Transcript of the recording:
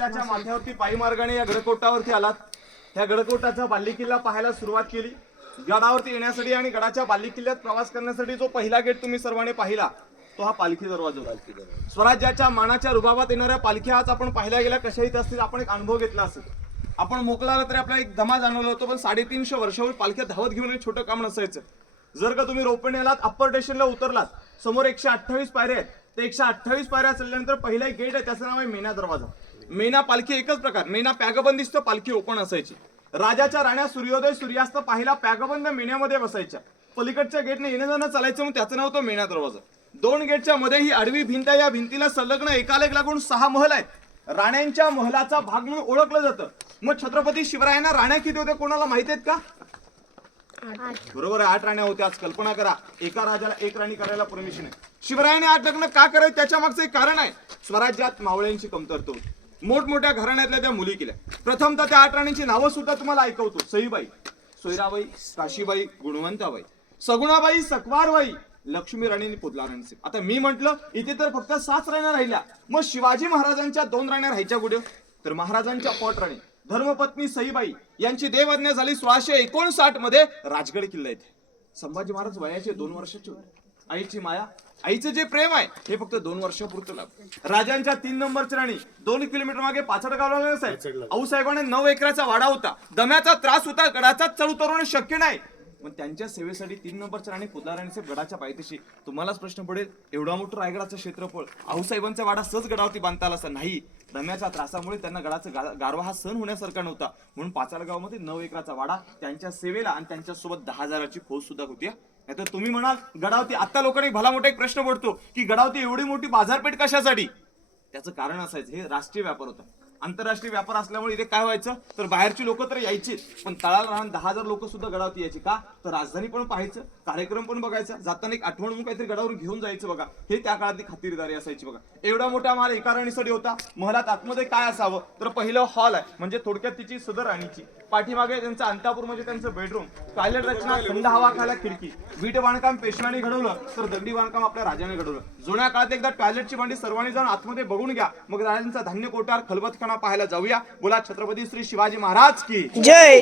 किल्ल्याच्या माथ्यावरती पायी मार्गाने या गडकोटावरती आलात. ह्या गडकोटाचा बालेकिल्ला किल्ला पाहायला सुरुवात केली. गडावरती येण्यासाठी आणि गडाच्या बालेकिल्ल्यात किल्ल्यात प्रवास करण्यासाठी जो पहिला गेट तुम्ही सर्वांनी पाहिला तो हा पालखी दरवाजा. स्वराज्याच्या मानाच्या रुबाबात येणाऱ्या पालख्या आज आपण पाहिल्या गेल्या कशा येत असतील, आपण एक अनुभव घेतला असेल. आपण मोकळा आला तरी आपल्याला एक दमा जाणवला होतो, पण 350 वर्षावर पालख्या धावत घेऊन एक छोटं काम नसायचं. जर का तुम्ही रोपणे आलात, अप्पर स्टेशनला उतरलात, समोर 128 पायऱ्या आहेत. ते 128 पायऱ्या चढल्यानंतर पहिला एक गेट आहे, त्याचं नाव आहे मेना दरवाजा. मेना पालखी एकच प्रकार, मेना पॅगबंदिस्त, पालखी ओपन असायची. राजाच्या राण्या सूर्योदय सूर्यास्त पाहिला पॅगबंद मेन्यामध्ये बसायच्या. पलीकडच्या गेटने येणं जाणं चालायचं, मग त्याचं नाव तो मेना दरवाजा. 2 गेटच्या मध्ये ही आडवी भिंत आहे. या भिंतीला संलग्न एकाला एक लागून 6 महल आहेत. राण्यांच्या महलाचा भाग म्हणून ओळखलं जातं. मग छत्रपती शिवरायांना राण्या किती होत्या कोणाला माहिती आहेत का? बरोबर आहे, 8 राण्या होत्या. आज कल्पना करा, एका राजाला 1 राणी करायला परमिशन आहे. शिवरायाने 8 लग्न का करायचं त्याच्या मागचं एक कारण आहे. स्वराज्यात मावळ्यांची कमतरता होती. मोठमोठ्या घराण्यातल्या त्या मुली केल्या. प्रथमतः त्या 8 राणींची नावं सुद्धा तुम्हाला ऐकवतो. सईबाई, सोयराबाई, काशीबाई, गुणवंताबाई, सगुणाबाई, सकवारबाई, लक्ष्मी राणी, पोदला राणी. आता मी म्हंटल इथे तर फक्त 7 राण्या राहिल्या. मग शिवाजी महाराजांच्या 2 राण्या राहायच्या कुठे? तर महाराजांच्या पोटराणी धर्मपत्नी सईबाई यांची देवआज्ञा झाली 1659 मध्ये राजगड किल्ला येथे. संभाजी महाराज वयाचे 2 वर्षाचे होते. आईची माया, आईचं जे प्रेम आहे हे फक्त 2 वर्षापुरतं लागतं. राजांच्या 3 नंबरची राणी 2 किलोमीटर मागे पाचड गावला साहेब. आऊसाहेबांना 9 एकराचा वाडा होता. दम्याचा त्रास होता, गडाचा चढ उतरवणं शक्य नाही. पण त्यांच्या सेवेसाठी 3 नंबरच्या राणी पोदला राणीचे गडाच्या पायथ्याशी. तुम्हालाच प्रश्न पडेल, एवढा मोठं रायगडाचं क्षेत्रफळ, आऊसाहेबांचा वाडा सहज गडावरती बांधता आला असं नाही. दम्याच्या त्रासामुळे त्यांना गडाचा गारवा हा सण होण्यासारखा नव्हता, म्हणून पाचाळगावमध्ये 9 एकराचा वाडा त्यांच्या सेवेला आणि त्यांच्यासोबत 10,000ची फौज सुद्धा होती. नाहीतर तुम्ही म्हणाल गडावती, आता लोकांनी भला मोठा एक प्रश्न पडतो की गडावती एवढी मोठी बाजारपेठ कशासाठी? त्याचं कारण असायचं, हे राष्ट्रीय व्यापार होता. आंतरराष्ट्रीय व्यापार असल्यामुळे इथे काय व्हायचं, तर बाहेरची लोक तर यायची, पण तळाला राहून 10,000 लोक सुद्धा गडावरती यायची. का? तर राजधानी पण पाहायचं, कार्यक्रम पण बघायचा, जाताना एक आठवण म्हणून काहीतरी गडावरून घेऊन जायचं. बघा, हे त्या काळातली खातिरदारी असायची. बघा, एवढा मोठा महाल एका राणीसाठी होता. महलात आतमध्ये काय असावं, तर पहिलं हॉल आहे, म्हणजे थोडक्यात तिची सदर राणीची. पाठीमागे त्यांचा अंतापूर म्हणजे त्यांचं बेडरूम, टॉयलेट रचना, थंड हवा खायला खिडकी. वीट बांधकाम पेशव्याने घडवलं, तर दगडी बांधकाम आपल्या राजाने घडवलं. जुन्या काळात एकदा टॉयलेटची भांडी सर्वांनी जाऊन आतमध्ये बघून घ्या. मग राजांचा धान्य कोठार, खलबतखाना पाहायला जाऊया. बोला छत्रपती श्री शिवाजी महाराज की जय.